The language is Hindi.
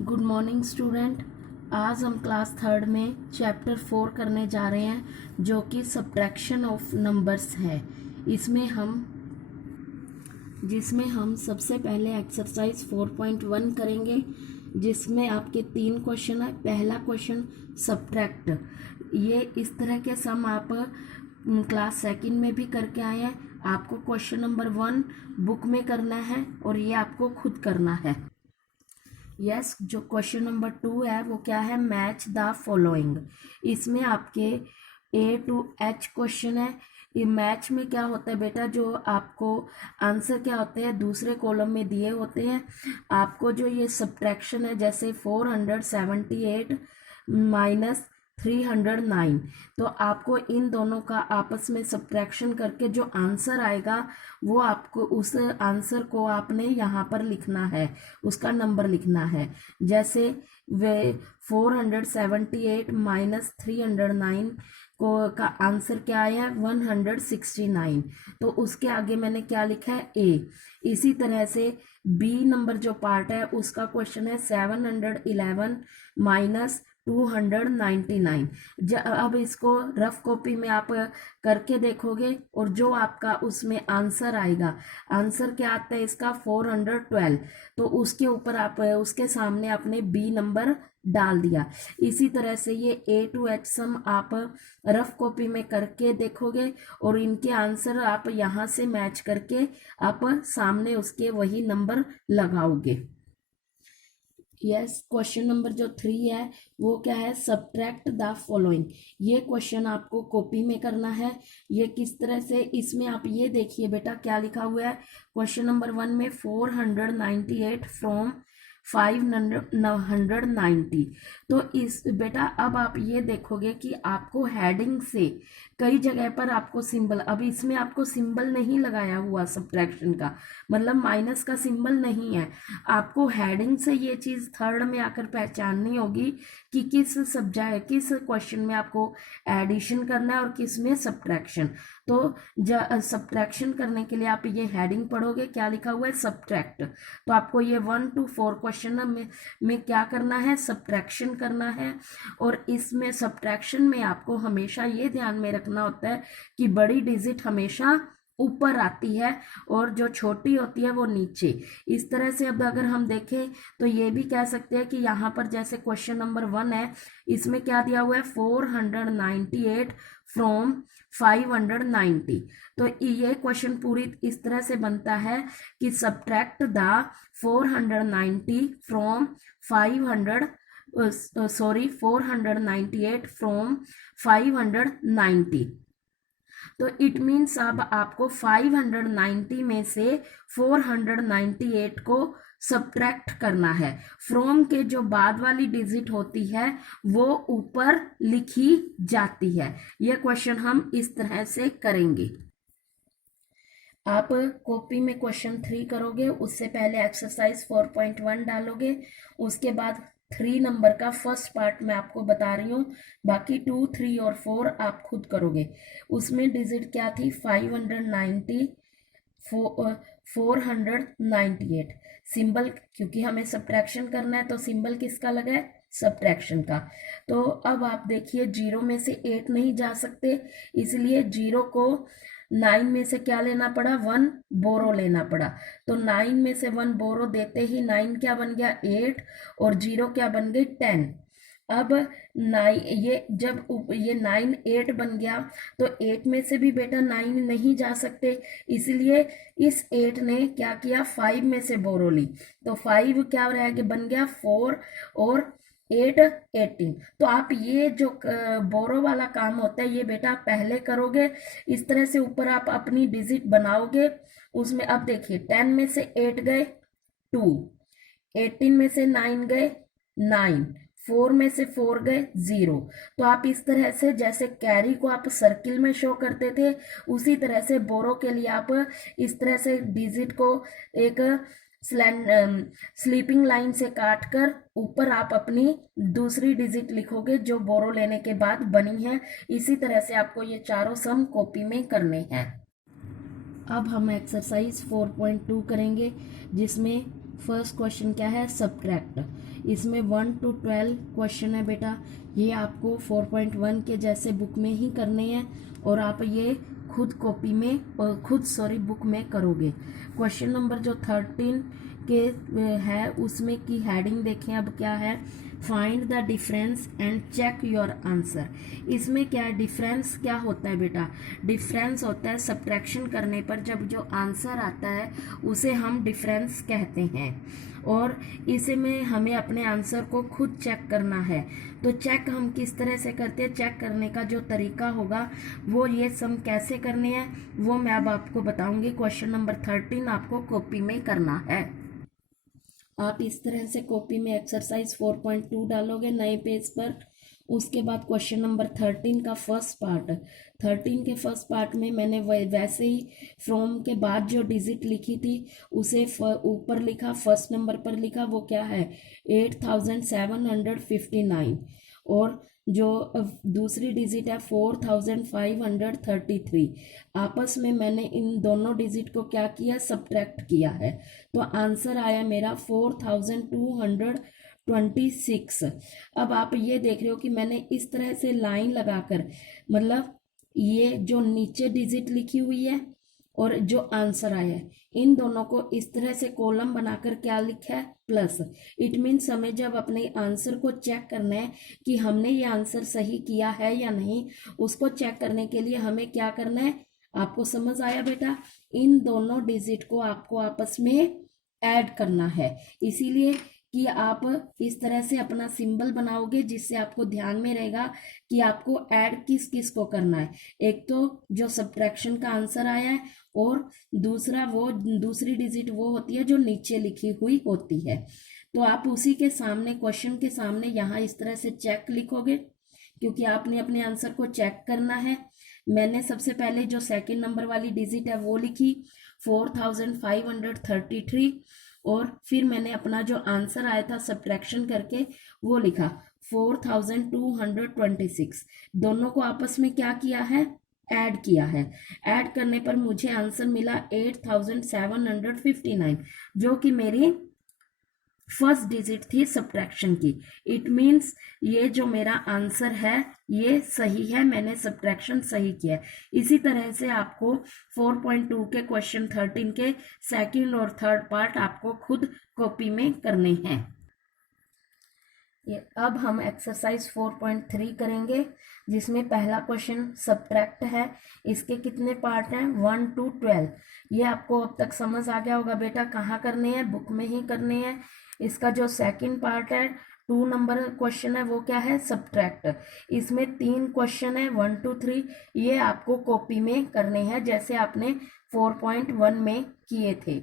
Good morning student. आज हम क्लास थर्ड में चैप्टर 4 करने जा रहे हैं जो कि सब्ट्रैक्शन ऑफ नंबर्स है। जिसमें हम सबसे पहले एक्सरसाइज 4.1 करेंगे, जिसमें आपके 3 क्वेश्चन है। पहला क्वेश्चन सब्ट्रैक्ट, ये इस तरह के सम आप क्लास सेकंड में भी करके आए हैं। आपको क्वेश्चन नंबर 1 बुक में करना है और ये आपको खुद करना है। यस, जो क्वेश्चन नंबर 2 है वो क्या है, मैच द फॉलोइंग। इसमें आपके A to H क्वेश्चन है। ये मैच में क्या होता है बेटा, जो आपको आंसर क्या होते हैं दूसरे कॉलम में दिए होते हैं। आपको जो ये सब्ट्रैक्शन है, जैसे 478 माइनस 309, तो आपको इन दोनों का आपस में सब्ट्रैक्शन करके जो आंसर आएगा वो आपको उस आंसर को आपने यहाँ पर लिखना है, उसका नंबर लिखना है। जैसे वे 478 माइनस 309 को का आंसर क्या आया है 169, तो उसके आगे मैंने क्या लिखा है A। इसी तरह से B नंबर जो पार्ट है उसका क्वेश्चन है 711 माइनस 299। अब इसको रफ कॉपी में आप करके देखोगे और जो आपका उसमें आंसर आएगा, आंसर क्या आता है इसका 412, तो उसके ऊपर आप उसके सामने आपने B नंबर डाल दिया। इसी तरह से ये A to H सम आप रफ कॉपी में करके देखोगे और इनके आंसर आप यहाँ से मैच करके आप सामने उसके वही नंबर लगाओगे। यस, क्वेश्चन नंबर जो 3 है वो क्या है, सब्ट्रैक्ट द फॉलोइंग। ये क्वेश्चन आपको कॉपी में करना है। ये किस तरह से, इसमें आप ये देखिए बेटा क्या लिखा हुआ है। क्वेश्चन नंबर 1 में 498 फ्रॉम 590, तो इस बेटा अब आप ये देखोगे कि आपको हेडिंग से कई जगह पर आपको सिंबल, अब इसमें आपको सिंबल नहीं लगाया हुआ सब्ट्रैक्शन का, मतलब माइनस का सिंबल नहीं है। आपको हेडिंग से ये चीज़ थर्ड में आकर पहचाननी होगी कि किस सब्जेक्ट किस क्वेश्चन में आपको एडिशन करना है और किस में सब्ट्रैक्शन। तो सब्ट्रैक्शन करने के लिए आप ये हेडिंग पढ़ोगे, क्या लिखा हुआ है सब्ट्रैक्ट, तो आपको ये 1 to 4 क्वेश्चन में क्या करना है, सब्ट्रैक्शन करना है। और इसमें सब्ट्रैक्शन में आपको हमेशा ये ध्यान में रखना होता है कि बड़ी डिजिट हमेशा ऊपर आती है और जो छोटी होती है वो नीचे। इस तरह से अब अगर हम देखें तो ये भी कह सकते हैं कि यहाँ पर जैसे क्वेश्चन नंबर 1 है, इसमें क्या दिया हुआ है 498 फ्रॉम 590, तो ये क्वेश्चन पूरी इस तरह से बनता है कि सब्ट्रैक्ट द 498 फ्रॉम 498 फ्रॉम 590। तो इट मीन्स अब आपको 590 में से 498 को सब्ट्रैक्ट करना है। फ्रॉम के जो बाद वाली डिजिट होती है वो ऊपर लिखी जाती है। यह क्वेश्चन हम इस तरह से करेंगे। आप कॉपी में क्वेश्चन 3 करोगे, उससे पहले एक्सरसाइज 4.1 डालोगे, उसके बाद 3 नंबर का फर्स्ट पार्ट मैं आपको बता रही हूँ, बाकी 2, 3 और 4 आप खुद करोगे। उसमें डिजिट क्या थी 590 498, सिंबल क्योंकि हमें सब्ट्रैक्शन करना है तो सिंबल किसका लगा है, सब्ट्रैक्शन का। तो अब आप देखिए 0 में से 8 नहीं जा सकते, इसलिए 0 को 9 में से क्या लेना पड़ा, 1 बोरो लेना पड़ा। तो 9 में से 1 बोरो देते ही 9 क्या बन गया 8 और 0 क्या बन गई 10। अब 9 ये जब ये 9 8 बन गया तो 8 में से भी बेटा 9 नहीं जा सकते, इसलिए इस 8 ने क्या किया 5 में से बोरो ली, तो 5 क्या रह गया बन गया 4 और 8 18। तो आप ये जो बोरो वाला काम होता है ये बेटा आप पहले करोगे। इस तरह से ऊपर आप अपनी डिजिट बनाओगे। उसमें अब देखिए 10 में से 8 गए 2, 18 में से 9 गए 9, 4 में से 4 गए 0। तो आप इस तरह से जैसे कैरी को आप सर्किल में शो करते थे, उसी तरह से बोरो के लिए आप इस तरह से डिजिट को एक स्लीपिंग लाइन से काट कर ऊपर आप अपनी दूसरी डिजिट लिखोगे जो बोरो लेने के बाद बनी है। इसी तरह से आपको ये चारों सम कॉपी में करने हैं। अब हम एक्सरसाइज 4.2 करेंगे, जिसमें फर्स्ट क्वेश्चन क्या है, सब्ट्रैक्ट। इसमें 1 to 12 क्वेश्चन है बेटा। ये आपको 4.1 के जैसे बुक में ही करने हैं और आप ये खुद कॉपी में बुक में करोगे। क्वेश्चन नंबर जो 13 के है उसमें की हेडिंग देखें अब क्या है, find the difference and check your answer. इसमें क्या है, डिफरेंस क्या होता है बेटा, डिफरेंस होता है सब्ट्रैक्शन करने पर जब जो आंसर आता है उसे हम डिफरेंस कहते हैं और इसे में हमें अपने आंसर को खुद चेक करना है। तो चेक हम किस तरह से करते हैं, चेक करने का जो तरीका होगा वो ये सम कैसे करने हैं वो मैं अब आपको बताऊंगी। क्वेश्चन नंबर 13 आपको कॉपी में करना है। आप इस तरह से कॉपी में एक्सरसाइज 4.2 डालोगे नए पेज पर। उसके बाद क्वेश्चन नंबर 13 का फर्स्ट पार्ट, 13 के फर्स्ट पार्ट में मैंने वैसे ही फ्रॉम के बाद जो डिजिट लिखी थी उसे ऊपर लिखा, फर्स्ट नंबर पर लिखा, वो क्या है 8759 और जो दूसरी डिजिट है 4533। आपस में मैंने इन दोनों डिजिट को क्या किया, सब्ट्रैक्ट किया है। तो आंसर आया मेरा 4226। अब आप ये देख रहे हो कि मैंने इस तरह से लाइन लगाकर, मतलब ये जो नीचे डिजिट लिखी हुई है और जो आंसर आया है इन दोनों को इस तरह से कॉलम बनाकर क्या लिखा है, प्लस। इट मीन्स हमें जब अपने आंसर को चेक करना है कि हमने ये आंसर सही किया है या नहीं, उसको चेक करने के लिए हमें क्या करना है, आपको समझ आया बेटा, इन दोनों डिजिट को आपको आपस में ऐड करना है। इसीलिए कि आप इस तरह से अपना सिंबल बनाओगे जिससे आपको ध्यान में रहेगा कि आपको ऐड किस किस को करना है। एक तो जो सब्ट्रैक्शन का आंसर आया है और दूसरा वो दूसरी डिजिट वो होती है जो नीचे लिखी हुई होती है। तो आप उसी के सामने, क्वेश्चन के सामने यहाँ इस तरह से चेक लिखोगे क्योंकि आपने अपने आंसर को चेक करना है। मैंने सबसे पहले जो सेकंड नंबर वाली डिजिट है वो लिखी 4533 और फिर मैंने अपना जो आंसर आया था सब्ट्रैक्शन करके वो लिखा 4226। दोनों को आपस में क्या किया है, ऐड किया है। ऐड करने पर मुझे आंसर मिला 8759 जो कि मेरी फर्स्ट डिजिट थी सब्ट्रैक्शन की। इट मीन्स ये जो मेरा आंसर है ये सही है, मैंने सब्ट्रैक्शन सही किया है। इसी तरह से आपको 4.2 के क्वेश्चन 13 के सेकंड और थर्ड पार्ट आपको खुद कॉपी में करने हैं। अब हम एक्सरसाइज 4.3 करेंगे जिसमें पहला क्वेश्चन सब्ट्रैक्ट है। इसके कितने पार्ट हैं, 1 to 12। ये आपको अब तक समझ आ गया होगा बेटा, कहाँ करने हैं, बुक में ही करने हैं। इसका जो सेकंड पार्ट है 2 नंबर क्वेश्चन है वो क्या है, सब्ट्रैक्ट। इसमें 3 क्वेश्चन है 1 to 3, ये आपको कॉपी में करने हैं जैसे आपने 4.1 में किए थे।